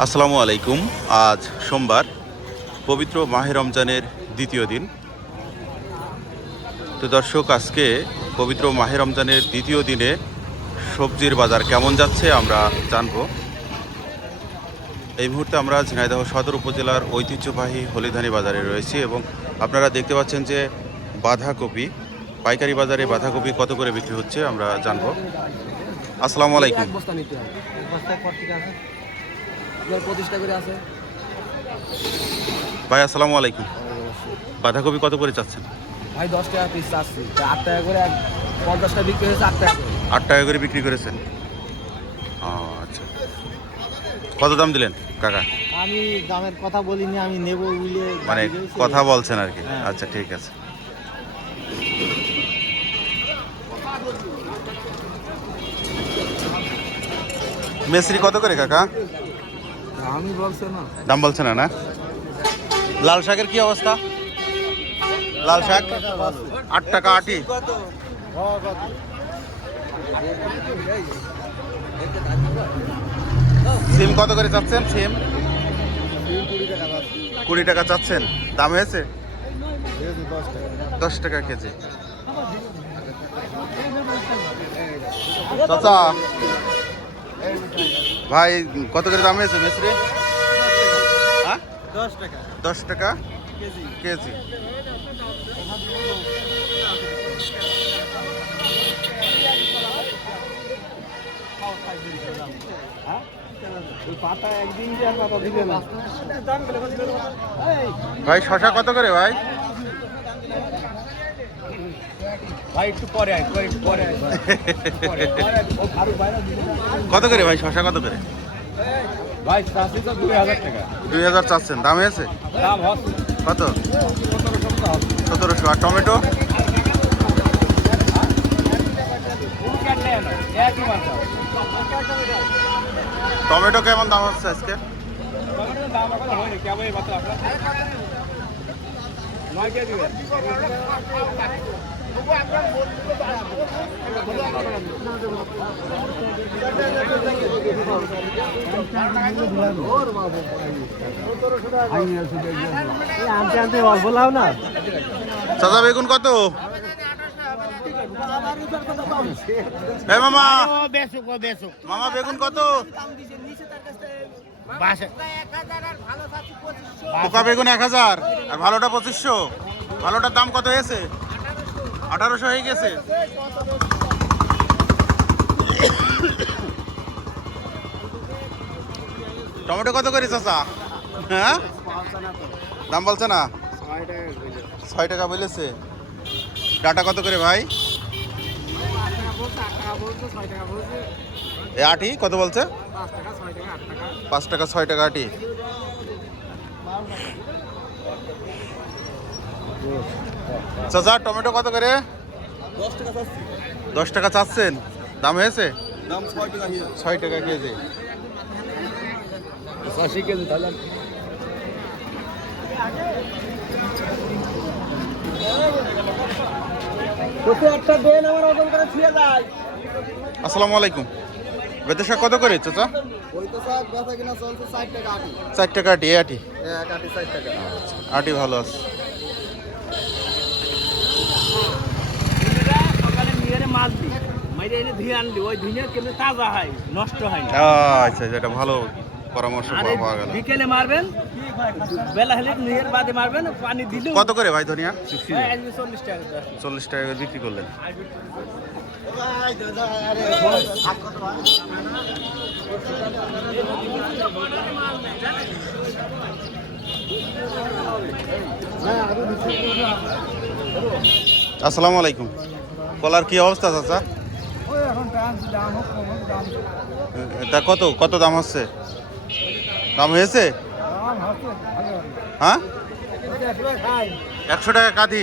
আসসালামু আলাইকুম। আজ সোমবার, পবিত্র মাহে রমজানের দ্বিতীয় দিন। তো দর্শক, আজকে পবিত্র মাহে রমজানের দ্বিতীয় দিনে সবজির বাজার কেমন যাচ্ছে আমরা জানব। এই মুহূর্তে আমরা ঝিনাইদহ সদর উপজেলার ঐতিহ্যবাহী হলিধানি বাজারে রয়েছি এবং আপনারা দেখতে পাচ্ছেন যে বাঁধাকপি, পাইকারি বাজারে বাঁধাকপি কত করে বিক্রি হচ্ছে আমরা জানব। আসসালামু আলাইকুম। করে আছে? ভাই আসসালামু আলাইকুম। বাঁধাকপি কত করে চাচ্ছেন? ভাই দশ টাকা পিস চাচ্ছি। আট টাকা করে পঞ্চাশটা বিক্রি হয়েছে আট টাকা আট টাকা করে বিক্রি করেছেন? আচ্ছা। কত দাম দিলেন কাকা? আমি দামের কথা বলিনি আমি নেব বুঝলে মানে কথা বলছেন আর কি। হ্যাঁ। আচ্ছা ঠিক আছে। মেসরি কত করে কাকা? দাম বলছে না না? লাল শাকের কি অবস্থা? লাল শাক? আট টাকা আটি। সিম কত করে চাচ্ছেন? সিম? কুড়ি টাকা চাচ্ছেন। দাম হয়েছে? দশ টাকা কেজি। চাচা ভাই কত করে দাম হয়েছে মেসরি হ্যাঁ? দশ টাকা। দশ টাকা? কেজি। কেজি। পাতা একদিন যে আর পাতা দিবে না ভাই শশা কত করে ভাই? কত করে ভাই? শশা কত করে? ভাই চাষি তো দুই হাজার টাকা। দুই হাজার চাচ্ছেন। দাম হয়েছে? দাম কত? সতেরোশো আর টমেটো? টমেটো কেমন দাম হচ্ছে আজকে? দাম এখন হয়নি কেমন চাচা বেগুন কত? মামা। মামা বেগুন কত? পোকা বেগুন এক হাজার। আর ভালোটা পঁচিশশো। ভালোটার দাম কত হয়েছে? আঠারোশো হয়ে গেছে। টমেটো কত করে চাচা? হ্যাঁ? দাম বলছে না? ছয় টাকা বলেছে। ডাটা কত করে ভাই? এ আটি কত বলছে? পাঁচ টাকা, ছয় টাকা, আটি চাচা টমেটো কত করে? দশ টাকা চাচ্ছেন? দাম হয়েছে? দাম ছয় টাকা কেজি। আশি কেজি তাহলে। তোকে একটা দেন আমার ওজন করে ছুঁয়ে যায়। আসসালামু আলাইকুম। বেতে শাক কত করে চাচা? চার টাকা আটি। আটি আটি? আটি ভালো আছে। সকালে নিয়ে মাছ দি মাইরে এনে ধুয়ে আনলি ওই ধুয়ে কেমনি তাজা হয় নষ্ট হয় আচ্ছা আচ্ছা, এটা ভালো পরামর্শ পাওয়া গেল। বিকেলে মারবেন বেলা হলে নিয়ের বাদে মারবেন পানি দিলে কত করে ভাই ধনিয়া? চল্লিশ টাকা। চল্লিশ টাকা করে বিক্রি করলেন। আসসালামু আলাইকুম। কলার কি অবস্থা চাচা? তা কত? কত দাম হচ্ছে? দাম হয়েছে? হ্যাঁ? একশো টাকা কাঁদি।